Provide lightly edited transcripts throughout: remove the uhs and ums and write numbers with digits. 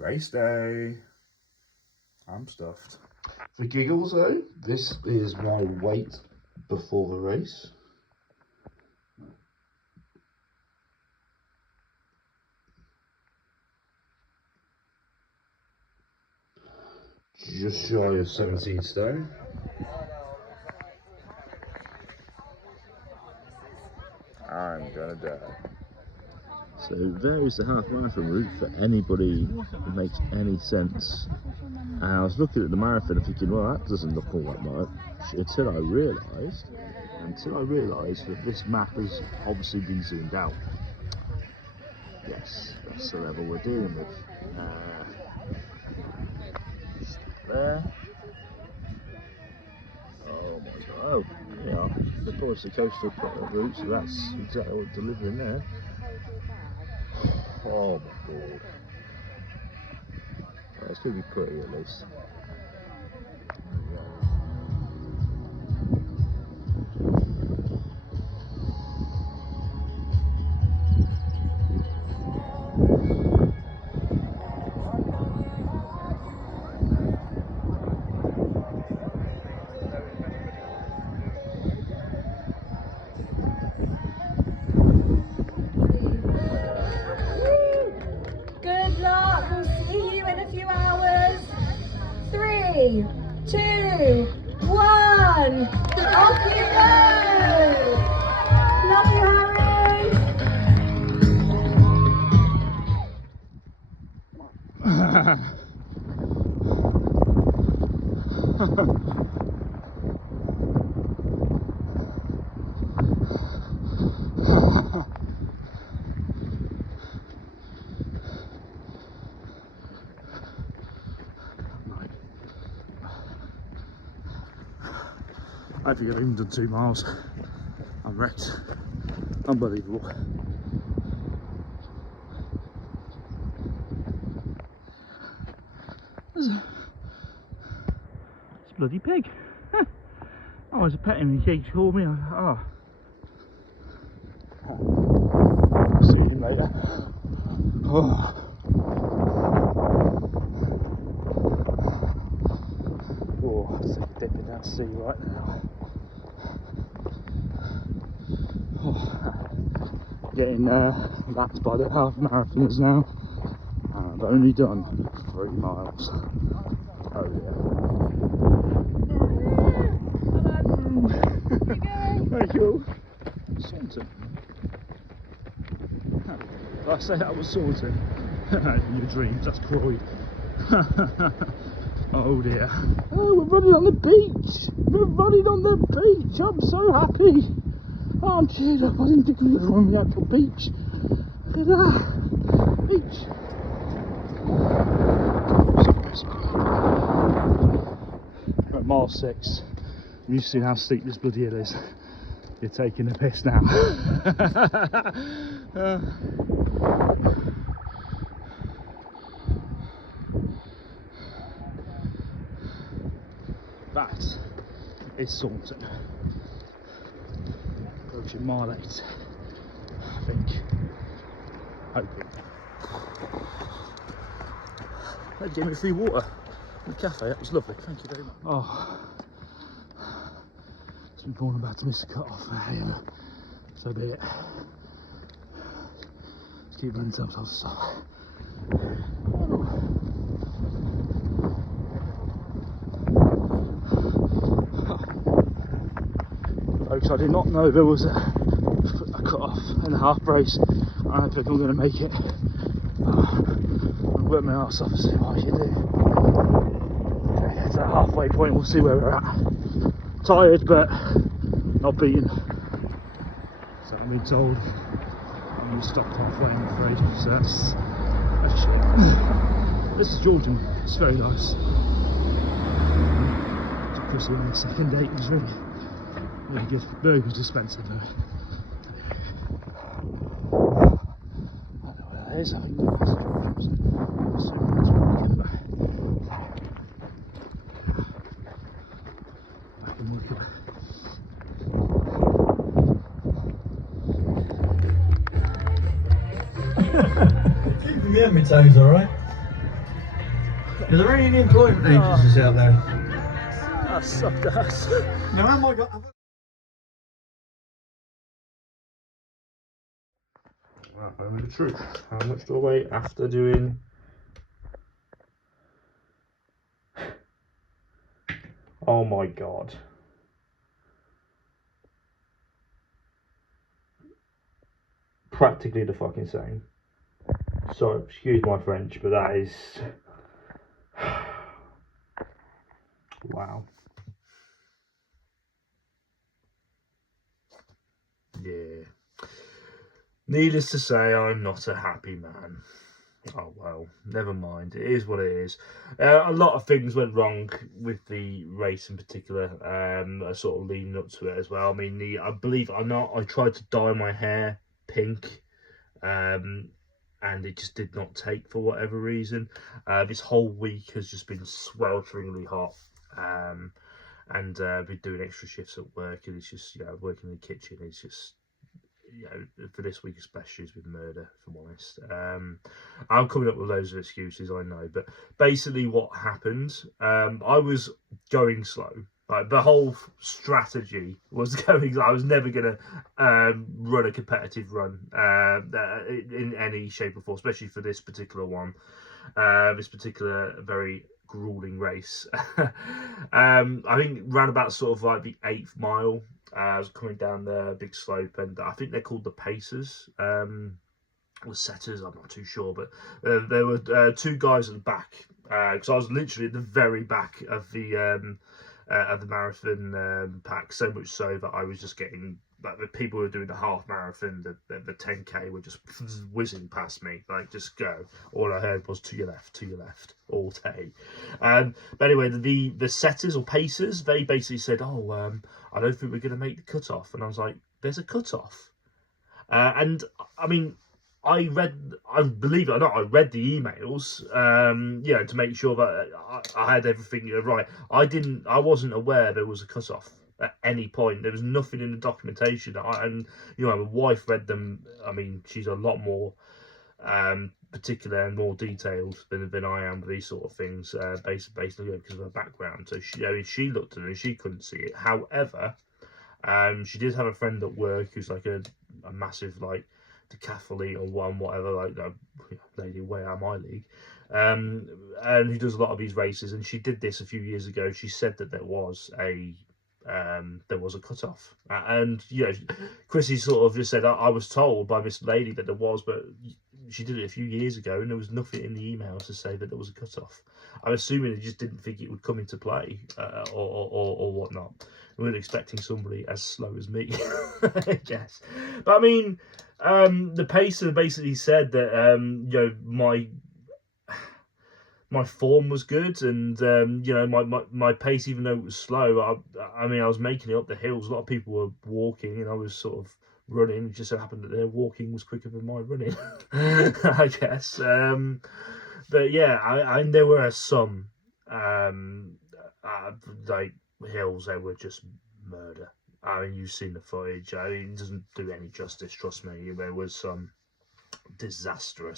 Race day. I'm stuffed. For giggles though, this is my weight before the race. Just shy of 17 stone. I'm gonna die. So there is the half marathon route for anybody who makes any sense. And I was looking at the marathon and thinking, well, that doesn't look all that much, until I realised that this map has obviously been zoomed out. Yes, that's the level we're dealing with. There. Oh my god. Oh, yeah. The Forest to Coastal route, so that's exactly what we're delivering there. Oh my god. It's going to be pretty at least. Good luck. We'll see you in a few hours. 3, 2, 1. Off you go. Love you, Harry. I think I've even done 2 miles. I'm wrecked. Unbelievable. It's a bloody pig. I was petting him, he called me. Oh. See him later. Oh. Oh, I'll take a dip in that sea right now. Oh. Getting lapped by the half marathoners now. I've only done 3 miles. Oh yeah. Very cool. Saunton. Did I say that was Saunton? In your dreams, that's Croy. Oh dear. Oh, we're running on the beach. We're running on the beach. I'm so happy. Oh, I'm cheered up. I didn't think we were on the actual beach. Look at that. Beach. We're at mile 6. You've seen how steep this bloody hill is. You're taking the piss now. That is Saunton. Approaching mile 8, I think. Hoping. They gave me free water in the cafe, that was lovely, thank you very much. Oh, it's been born about to miss the cut-off, so be it. Just keep running to other stuff. Folks, I did not know there was a cut-off and a half brace. I don't think I'm going to make it. I'll work my arse off and see what I can do. Okay, it's that halfway point, we'll see where we're at. Tired, but not beaten. So I'm being told I'm going to stop halfway, I'm afraid. So that's a shame. This is Georgian, it's very nice. Took Chrissy on the second date, it was really good. Burgers dispenser though. I don't know where that is, I think that's Georgian's. Keeping me on my toes, alright? Are there any employment agencies out there? I sucked ass. No, am I got... Right, only the truth. How much do I weigh after doing? Oh my god. Practically the fucking same. Sorry, excuse my French, but that is... Wow. Yeah. Needless to say, I'm not a happy man. Oh well, never mind. It is what it is. A lot of things went wrong with the race in particular. Sort of leading up to it as well. I mean, I believe it or not, I tried to dye my hair pink, and it just did not take for whatever reason. This whole week has just been swelteringly hot. And been doing extra shifts at work, and it's just, you know, working in the kitchen. It's just, you know, for this week especially, it's been murder, if I'm honest. I'm coming up with loads of excuses, I know, but basically what happened, I was going slow. Like, the whole strategy was going, I was never going to run a competitive run in any shape or form, especially for this particular one, this particular very grueling race. I think round about sort of like the 8th mile, I was coming down the big slope, and I think they're called the pacers, or setters, I'm not too sure, but there were 2 guys at the back, because I was literally at the very back of the marathon pack, so much so that I was just getting, like, the people who were doing the half marathon, the 10k were just whizzing past me, like, just go. All I heard was to your left all day. But anyway, the setters or pacers, they basically said, oh, I don't think we're going to make the cutoff. And I was like, there's a cutoff. And I mean, I believe it or not, I read the emails, you know, to make sure that I had everything right. I wasn't aware there was a cutoff at any point. There was nothing in the documentation. And you know, my wife read them. I mean, she's a lot more particular and more detailed than I am with these sort of things, basically because of her background. So she, I mean, she looked at it and she couldn't see it. However, she did have a friend at work who's like a massive, like, decathlete or whatever, like, lady way out of my league, and who does a lot of these races, and she did this a few years ago. She said that there was a cutoff, and you know, Chrissy sort of just said, I was told by this lady that there was, but she did it a few years ago and there was nothing in the emails to say that there was a cutoff. I'm assuming they just didn't think it would come into play, or whatnot. We weren't expecting somebody as slow as me, I guess. But I mean, the pacer basically said that you know, my form was good, and you know, my pace, even though it was slow, I mean, I was making it up the hills. A lot of people were walking and I was sort of running. It just so happened that their walking was quicker than my running, I guess. But yeah, I there were some like hills that were just murder. I mean, you've seen the footage. I mean, it doesn't do any justice, trust me. There was some disastrously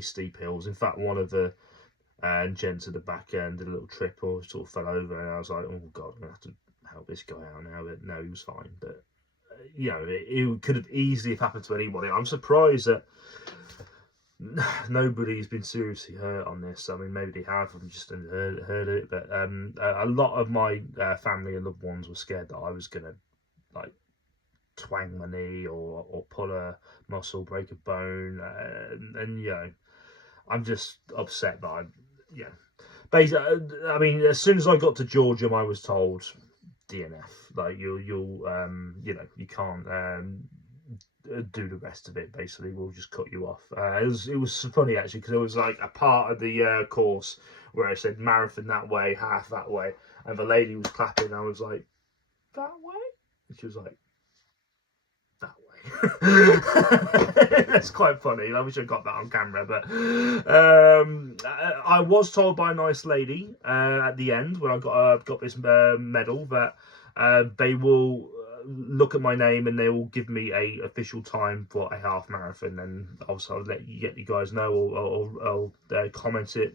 steep hills. In fact, one of the gents at the back end did a little trip or sort of fell over, and I was like, oh god, I'm gonna have to help this guy out now. But no, he was fine. But you know, it could have easily happened to anybody. I'm surprised that nobody's been seriously hurt on this. I mean, maybe they have, I've just heard it, but a lot of my family and loved ones were scared that I was gonna, like, twang my knee or pull a muscle, break a bone, and you know, I'm just upset that basically, I mean, as soon as I got to Georgia, I was told DNF, like, you'll you know, you can't do the rest of it. Basically, we'll just cut you off. It was funny actually, because there was like a part of the course where I said marathon that way, half that way, and the lady was clapping, and I was like, that way, and she was like, that way. That's quite funny. I wish I got that on camera, but I was told by a nice lady at the end when I got this medal that they will look at my name and they will give me a official time for a half marathon, and also I'll let you guys know, or I'll comment it.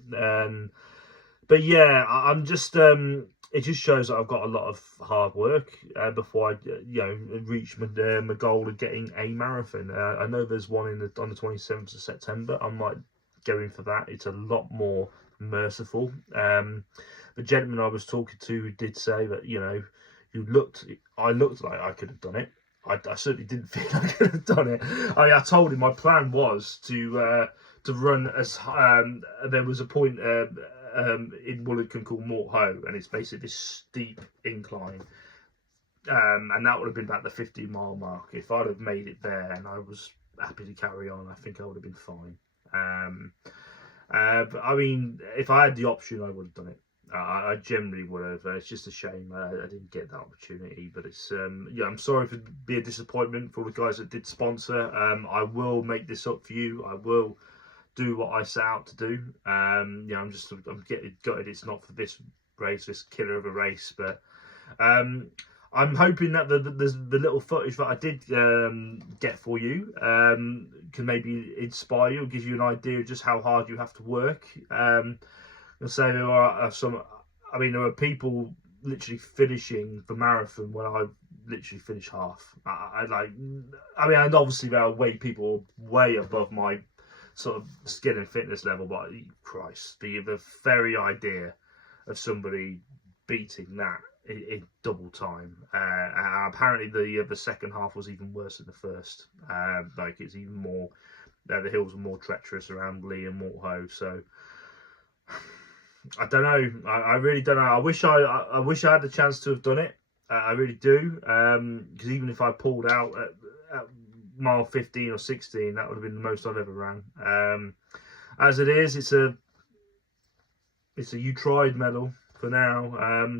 But yeah, I'm just it just shows that I've got a lot of hard work before I reach my goal of getting a marathon. I know there's one on the 27th of September. I might go in for that. It's a lot more merciful. The gentleman I was talking to did say that, I looked like I could have done it. I certainly didn't feel I could have done it. I told him my plan was to run as there was a point in Woolwickham called Mort Hoe, and it's basically this steep incline, and that would have been about the 15-mile mark. If I'd have made it there and I was happy to carry on, I think I would have been fine. But I mean, if I had the option, I would have done it. I generally would have. It's just a shame I didn't get that opportunity. But it's I'm sorry for it be a disappointment for the guys that did sponsor. I will make this up for you. I will do what I set out to do. I'm getting gutted it's not for this race, this killer of a race. But I'm hoping that the little footage that I did get for you can maybe inspire you, or give you an idea of just how hard you have to work. I'll say there are there are people literally finishing the marathon when I literally finished half. And obviously there are people way above my sort of skill and fitness level, but Christ, the very idea of somebody beating that in double time, and apparently the second half was even worse than the first. It's even more. The hills were more treacherous around Lee and Mort Hoe, so. I don't know. I really don't know. I wish I had the chance to have done it. I really do. Because even if I pulled out at mile 15 or 16, that would have been the most I've ever ran. As it is, it's a you tried medal for now.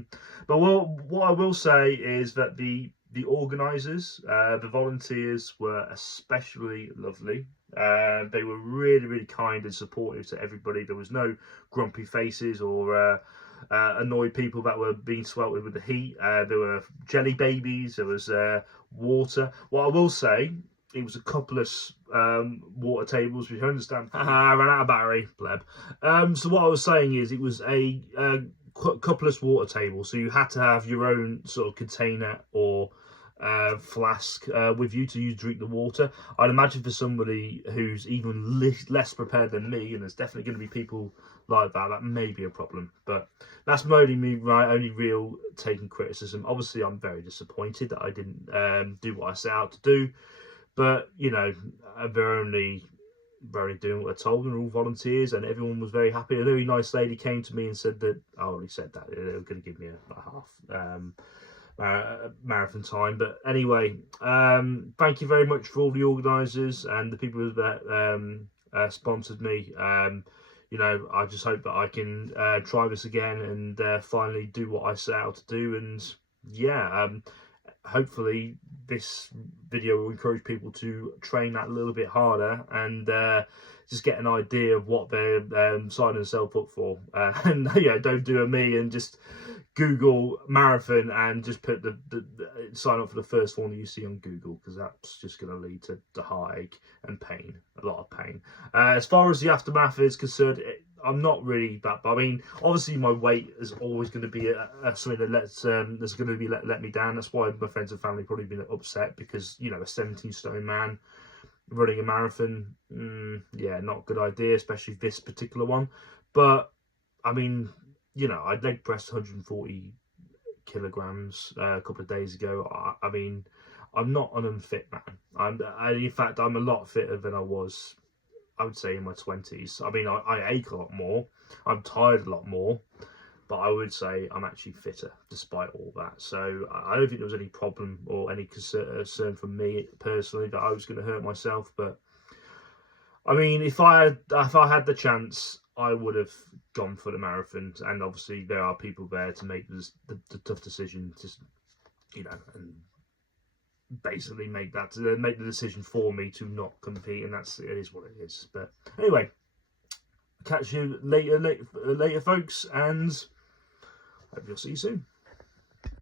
But what I will say is that the organisers, the volunteers, were especially lovely. They were really, really kind and supportive to everybody. There was no grumpy faces or annoyed people that were being sweltered with the heat. There were jelly babies. There was water. What I will say, it was a couple of water tables, which I understand. I ran out of battery, pleb. So what I was saying is, it was a couple of water tables, so you had to have your own sort of container or flask with you to drink the water. I'd imagine for somebody who's even less prepared than me, and there's definitely going to be people like that may be a problem. But that's my only real taking criticism. Obviously, I'm very disappointed that I didn't do what I set out to do. But they're only doing what they're told, and they're all volunteers, and everyone was very happy. A very nice lady came to me and said that I already said that they were going to give me a half marathon time. But anyway, thank you very much for all the organisers and the people that sponsored me. I just hope that I can try this again and finally do what I set out to do. And hopefully this video will encourage people to train that a little bit harder and just get an idea of what they're signing themselves up for. And don't do a me and just Google marathon and just put the sign up for the first one you see on Google, because that's just going to lead to heartache and pain, a lot of pain. As far as the aftermath is concerned, I'm not really that. I mean, obviously my weight is always going to be something that's going to be let me down. That's why my friends and family probably been upset, because a 17-stone man running a marathon, not a good idea, especially this particular one. But I mean, I leg pressed 140 kilograms a couple of days ago. I mean, I'm not an unfit man. In fact, I'm a lot fitter than I was, I would say, in my 20s. I mean, I ache a lot more. I'm tired a lot more. But I would say I'm actually fitter despite all that. So I don't think there was any problem or any concern from me personally that I was going to hurt myself. But I mean, if I had the chance, I would have gone for the marathon. And obviously there are people there to make the tough decision to, and basically make the decision for me to not compete. And it is what it is. But anyway, catch you later folks, and hope you'll see you soon.